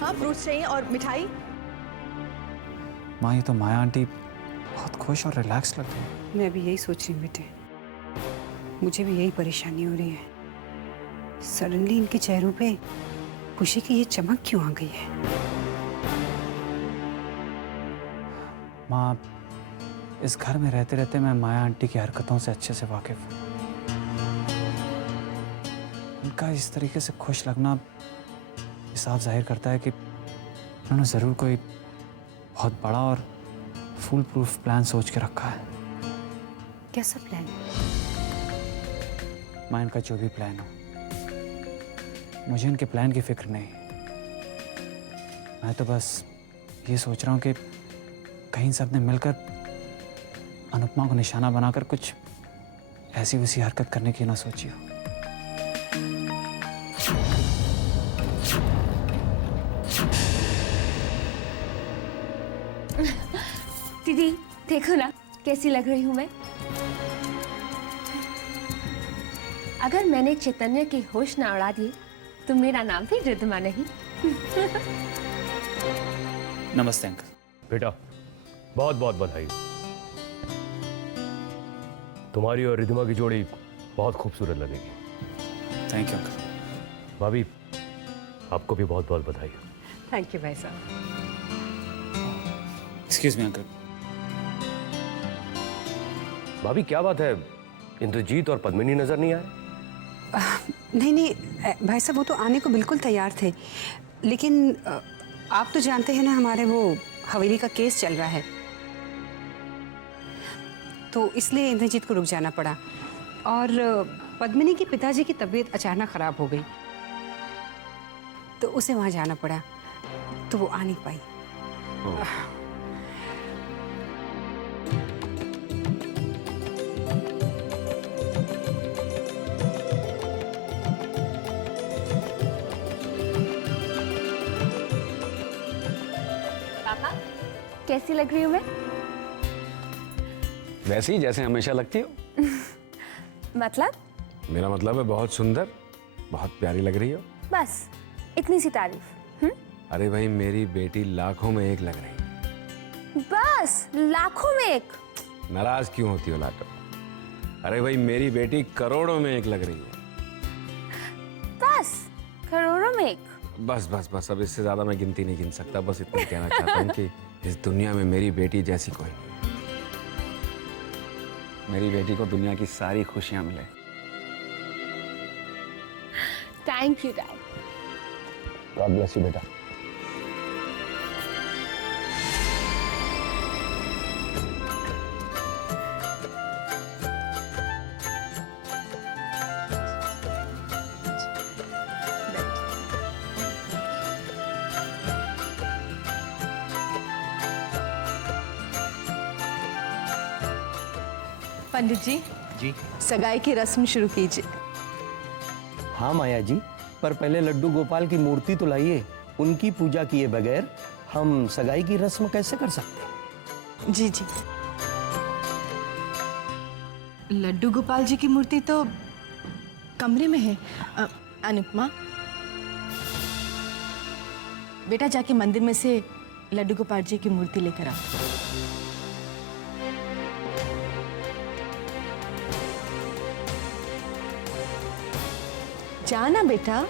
हाँ, फ्रूट्स चाहिए और मिठाई। माँ, ये तो माया आंटी बहुत खुश और रिलैक्स लग रही है। मैं भी यही सोच रही हूँ बेटे, मुझे भी यही परेशानी हो रही है। सडनली इनके चेहरों पे खुशी की ये चमक क्यों आ गई है? माँ, इस घर में रहते रहते मैं माया आंटी की हरकतों से अच्छे से वाकिफ हूँ। उनका इस तरीके से खुश लगना साफ जाहिर करता है कि उन्होंने ज़रूर कोई बहुत बड़ा और फुल प्रूफ प्लान सोच के रखा है। कैसा प्लान? माँ, इनका जो भी प्लान हो, मुझे इनके प्लान की फिक्र नहीं। मैं तो बस ये सोच रहा हूँ कि कहीं सबने मिलकर अनुपमा को निशाना बनाकर कुछ ऐसी वैसी हरकत करने की ना सोची हो। दीदी देखो ना कैसी लग रही हूँ मैं। अगर मैंने चैतन्य की होश ना उड़ा दिए तो मेरा नाम भी रिद्धिमा नहीं। नमस्ते अंकल। बेटा बहुत बहुत बधाई। तुम्हारी और रिद्धिमा की जोड़ी बहुत खूबसूरत लगेगी। Thank you uncle. भाभी आपको भी बहुत बहुत बधाई। थैंक यू भाई साहब। Excuse me uncle. भाभी क्या बात है, इंद्रजीत और पद्मिनी नजर नहीं आए? नहीं भाई साहब, वो तो आने को बिल्कुल तैयार थे, लेकिन आप तो जानते हैं ना हमारे वो हवेली का केस चल रहा है, तो इसलिए इंद्रजीत को रुक जाना पड़ा। और पद्मिनी के पिताजी की तबीयत अचानक खराब हो गई, तो उसे वहाँ जाना पड़ा, तो वो आ नहीं पाई। कैसी लग रही हूँ मैं? वैसे ही जैसे हमेशा लगती हो। मतलब? मेरा मतलब है बहुत सुंदर, बहुत प्यारी लग रही हो। बस इतनी सी तारीफ? अरे भाई मेरी बेटी लाखों में एक लग रही है। बस लाखों में एक? नाराज क्यों होती हो लाटो? अरे भाई मेरी बेटी करोड़ों में एक लग रही है। बस करोड़ों में एक? बस बस बस, अब इससे ज्यादा मैं गिनती नहीं गिन सकता। बस इतना कहना चाहता हूँ कि इस दुनिया में मेरी बेटी जैसी कोई नहीं। मेरी बेटी को दुनिया की सारी खुशियां मिले। Thank you dad. God bless you बेटा। पंडित जी जी सगाई की रस्म शुरू कीजिए। हाँ माया जी, पर पहले लड्डू गोपाल की मूर्ति तो लाइए। उनकी पूजा किए बगैर हम सगाई की रस्म कैसे कर सकते? जी जी। लड्डू गोपाल जी की मूर्ति तो कमरे में है। अनुपमा, बेटा जाके मंदिर में से लड्डू गोपाल जी की मूर्ति लेकर आ। जाना बेटा।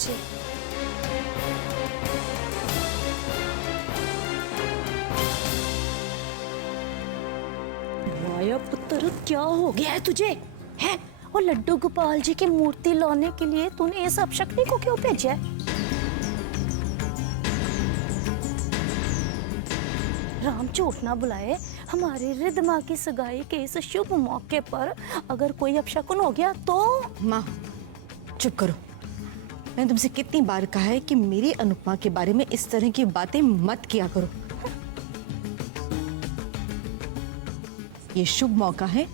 जी। माया पुत्र क्या हो गया है तुझे? है वो लड्डू गोपाल जी की मूर्ति लाने के लिए तूने इस अपशक्ति को क्यों भेजा है? राम झूठ ना बुलाए, हमारे रिद्धिमा की सगाई के इस शुभ मौके पर अगर कोई अपशकुन हो गया तो? माँ चुप करो। मैंने तुमसे कितनी बार कहा है कि मेरी अनुपमा के बारे में इस तरह की बातें मत किया करो। ये शुभ मौका है,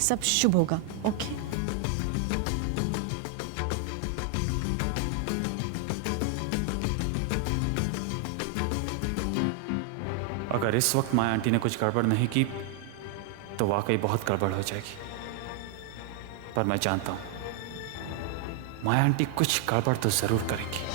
सब शुभ होगा। ओके। अगर इस वक्त माया आंटी ने कुछ गड़बड़ नहीं की तो वाकई बहुत गड़बड़ हो जाएगी। पर मैं जानता हूं माया आंटी कुछ गड़बड़ तो जरूर करेंगी।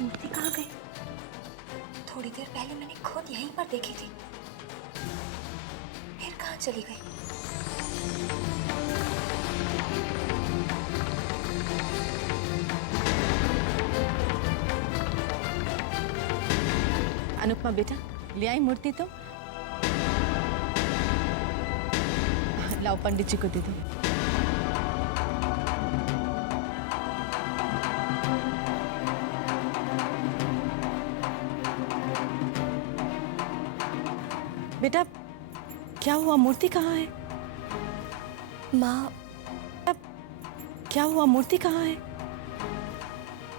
मूर्ति कहाँ गई? थोड़ी देर पहले मैंने खुद यहीं पर देखी थी, फिर कहाँ चली गई? अनुपमा बेटा, ले आई मूर्ति तो? लाओ पंडित जी को दे दो। बेटा क्या हुआ, मूर्ति कहाँ है? माँ, क्या हुआ, मूर्ति कहाँ है?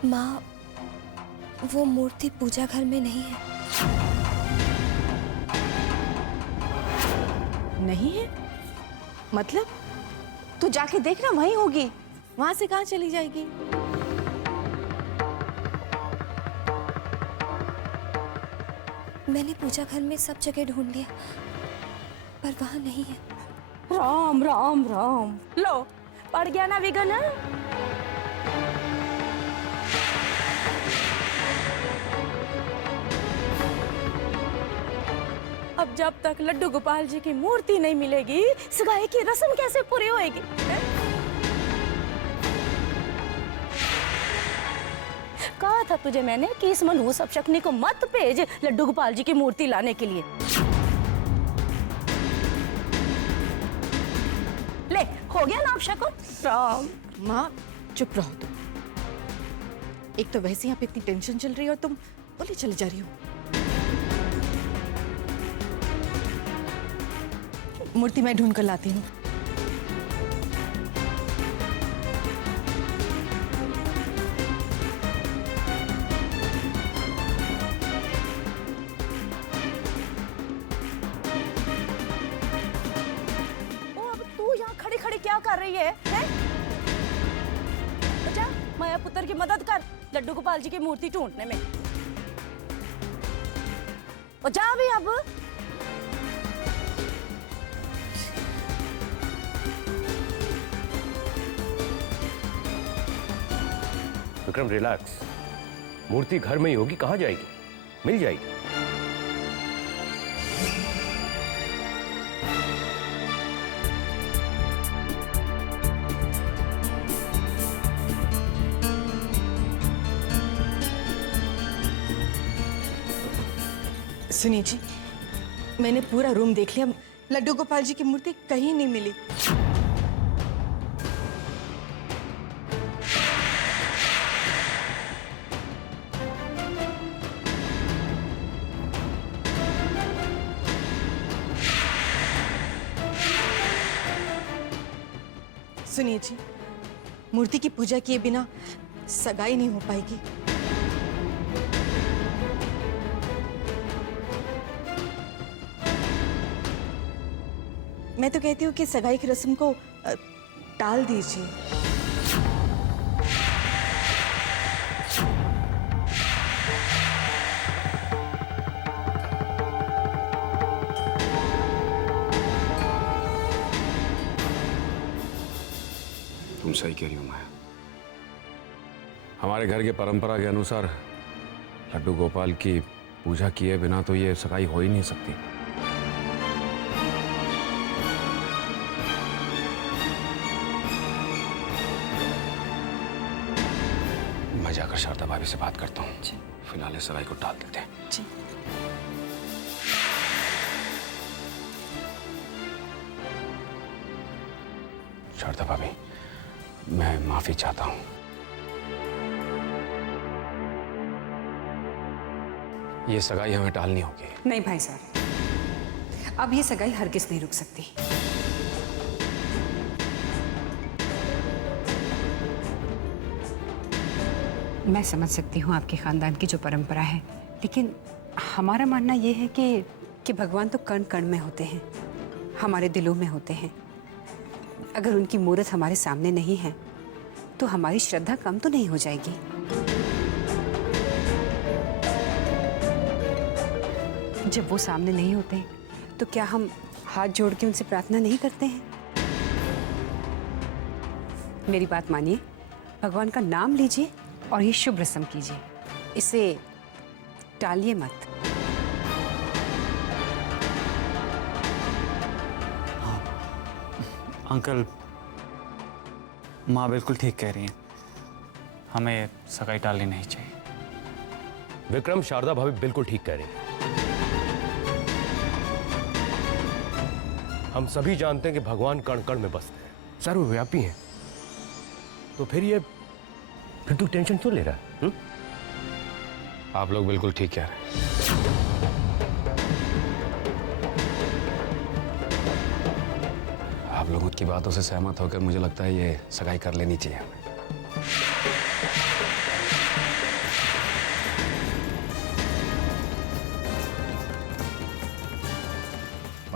माँ, वो मूर्ति पूजा घर में नहीं है। नहीं है? मतलब तू जाके देखना, वहीं होगी। वहां से कहाँ चली जाएगी? मैंने पूजा घर में सब जगह ढूंढ लिया, पर वहां नहीं है। राम राम राम, लो पड़ गया ना विघन। अब जब तक लड्डू गोपाल जी की मूर्ति नहीं मिलेगी, सगाई की रस्म कैसे पूरी होएगी? कहा था तुझे मैंने कि इस मनहूस अपशकुनी को मत भेज लड्डू गोपाल जी की मूर्ति लाने के लिए। ले, हो गया ना अपशकुन? राम। माँ चुप रहो तुम। एक तो वैसे यहाँ पे इतनी टेंशन चल रही है और तुम बोले चली जा रही हो। मूर्ति मैं ढूंढ कर लाती हूँ। खड़ी क्या कर रही है? तो जा माया पुत्र की मदद कर लड्डू गोपाल जी की मूर्ति ढूंढने में। और जा भी अब। विक्रम रिलैक्स, मूर्ति घर में ही होगी, कहाँ जाएगी? मिल जाएगी। सुनिए जी, मैंने पूरा रूम देख लिया, लड्डू गोपाल जी की मूर्ति कहीं नहीं मिली। सुनिए जी, मूर्ति की पूजा किए बिना सगाई नहीं हो पाएगी। मैं तो कहती हूँ कि सगाई की रस्म को टाल दीजिए। तुम सही कह रही हो माया। हमारे घर के परंपरा के अनुसार लड्डू गोपाल की पूजा किए बिना तो ये सगाई हो ही नहीं सकती। मैं जाकर शारदा भाभी से बात करता हूँ। फिलहाल इस सगाई को टाल देते हैं। जी। शारदा भाभी, मैं माफी चाहता हूँ। ये सगाई हमें टालनी होगी। नहीं भाई साहब, अब ये सगाई हरगिज नहीं रुक सकती। मैं समझ सकती हूँ आपके खानदान की जो परंपरा है, लेकिन हमारा मानना यह है कि भगवान तो कण कण में होते हैं, हमारे दिलों में होते हैं। अगर उनकी मूर्त हमारे सामने नहीं है तो हमारी श्रद्धा कम तो नहीं हो जाएगी। जब वो सामने नहीं होते तो क्या हम हाथ जोड़ के उनसे प्रार्थना नहीं करते हैं? मेरी बात मानिए, भगवान का नाम लीजिए और ये शुभ रस्म कीजिए, इसे टालिए मत। अंकल, माँ बिल्कुल ठीक कह रही हैं, हमें सगाई टालनी नहीं चाहिए। विक्रम, शारदा भाभी बिल्कुल ठीक कह रही हैं। हम सभी जानते हैं कि भगवान कण कण में बसते हैं, सर्वव्यापी हैं। तो फिर तू टेंशन क्यों ले रहा है? आप लोग बिल्कुल ठीक कह रहे हैं। आप लोगों की बातों से सहमत होकर मुझे लगता है ये सगाई कर लेनी चाहिए हमें।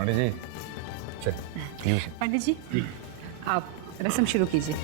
पंडित जी चलिए। पंडित जी आप रस्म शुरू कीजिए।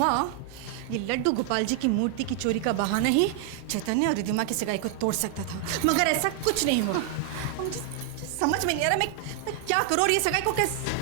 माँ, ये लड्डू गोपाल जी की मूर्ति की चोरी का बहाना ही चैतन्य और रिद्धिमा की सगाई को तोड़ सकता था, मगर ऐसा कुछ नहीं हुआ। मुझे समझ में नहीं आ रहा मैं क्या करूं और ये सगाई को कैसे।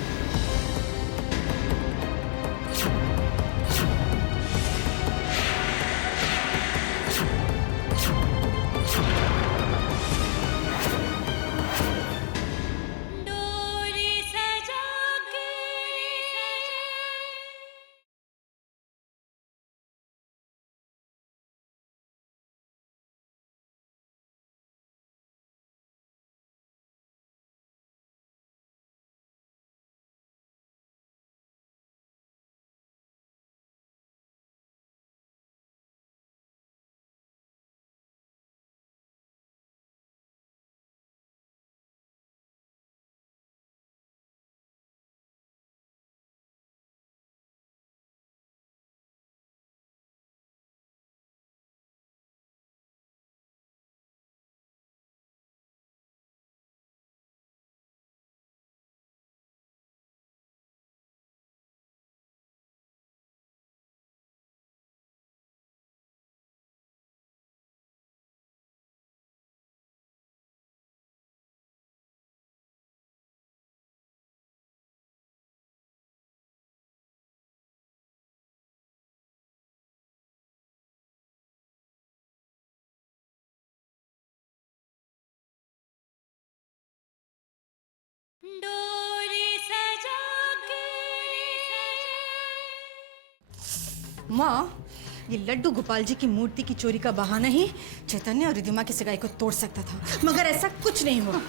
माँ, ये लड्डू गोपाल जी की मूर्ति की चोरी का बहाना ही चैतन्य और रिद्धिमा की सगाई को तोड़ सकता था, मगर ऐसा कुछ नहीं हुआ।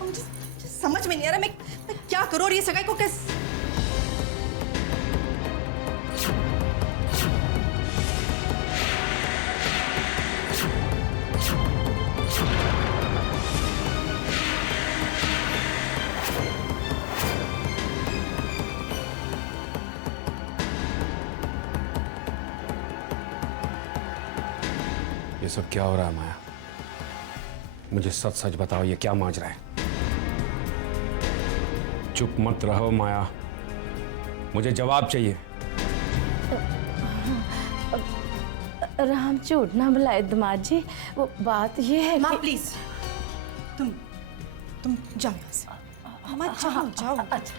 मुझे समझ में नहीं आ रहा मैं क्या करूं और ये सगाई को कैसे। ये सब क्या हो रहा है माया? मुझे सच सच बताओ, ये क्या माजरा है? चुप मत रहो माया, मुझे जवाब चाहिए। राम झूठ ना बुलाए दामाद जी, वो बात ये है माँ कि... प्लीज तुम जाओ यहाँ से। माँ जाओ जाओ। अच्छा।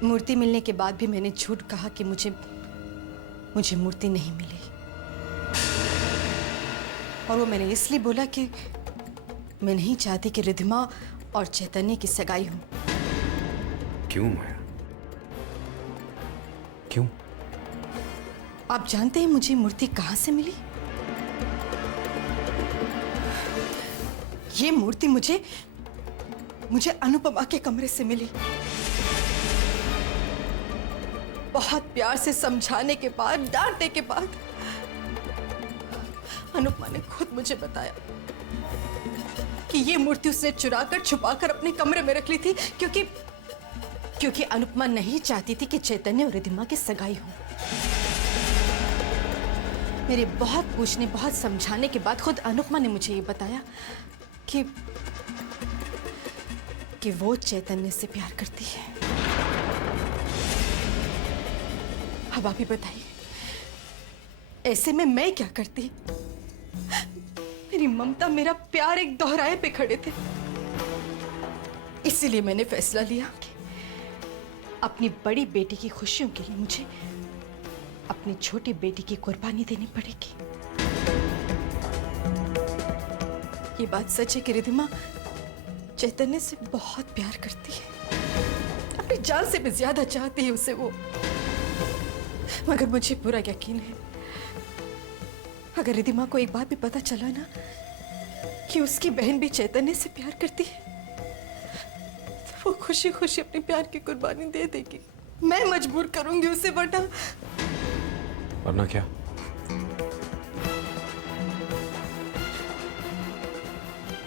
मूर्ति मिलने के बाद भी मैंने झूठ कहा कि मुझे मूर्ति नहीं मिली, और वो मैंने इसलिए बोला कि मैं नहीं चाहती कि रिद्धिमा और चैतन्य की सगाई हो। क्यों माया? क्यों? आप जानते हैं मुझे मूर्ति कहां से मिली? ये मूर्ति मुझे अनुपमा के कमरे से मिली। बहुत प्यार से समझाने के बाद, डांटने के बाद अनुपमा ने खुद मुझे बताया कि ये मूर्ति उसने चुराकर छुपाकर अपने कमरे में रख ली थी, क्योंकि अनुपमा नहीं चाहती थी कि चैतन्य और रिद्धिमा की सगाई हो। मेरे बहुत पूछने, बहुत समझाने के बाद खुद अनुपमा ने मुझे ये बताया कि वो चैतन्य से प्यार करती है। अब आप ही बताइए, ऐसे में मैं क्या करती? मेरी ममता, मेरा प्यार एक दोहराए पे खड़े थे। इसीलिए मैंने फैसला लिया कि अपनी बड़ी बेटी की खुशियों के लिए मुझे अपनी छोटी बेटी की कुर्बानी देनी पड़ेगी। ये बात सच है कि रिद्धिमा चैतन्य से बहुत प्यार करती है, अपनी जान से भी ज्यादा चाहती है उसे वो। मगर मुझे पूरा यकीन है, अगर रिद्धिमा को एक बात भी पता चला ना कि उसकी बहन भी चैतन्य से प्यार करती है, तो वो खुशी खुशी अपने प्यार की कुर्बानी दे देगी। मैं मजबूर करूंगी उसे, वरना क्या?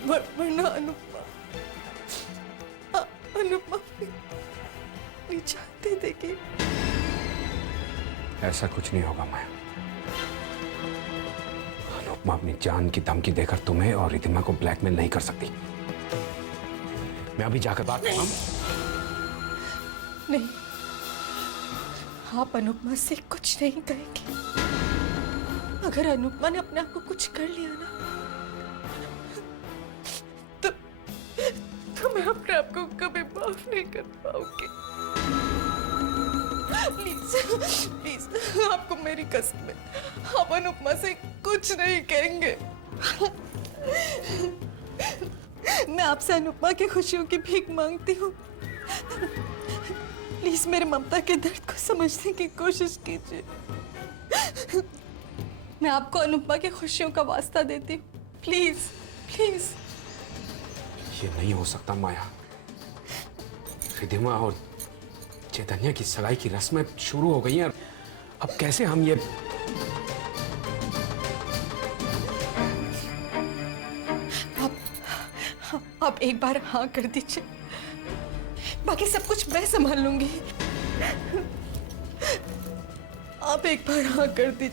वरना अनुपमा अपनी जान दे देगी। ऐसा कुछ नहीं होगा माया। अनुपमा अपनी जान की धमकी देकर तुम्हें और रिद्धिमा को ब्लैकमेल नहीं कर सकती। मैं अभी जाकर बात करूं। नहीं, आप अनुपमा से कुछ नहीं करेंगे। अगर अनुपमा ने अपने आप को कुछ कर लिया ना, तो मैं अपने आप को कभी माफ नहीं कर पाऊंगी। प्लीज प्लीज, आपको मेरी कसम है, आप अनुपमा से कुछ नहीं कहेंगे। मैं आपसे अनुपमा की खुशियों की भीख मांगती हूँ। प्लीज मेरे ममता के दर्द को समझने की कोशिश कीजिए। मैं आपको अनुपमा की खुशियों का वास्ता देती हूँ। Please please. ये नहीं हो सकता माया। रिद्धिमा और चैतन्य की सगाई की रस्में शुरू हो गई हैं। अब कैसे हम ये आप एक बार हाँ कर दीजिए, बाकी सब कुछ मैं संभाल लूंगी। आप एक बार हाँ कर दीजिए।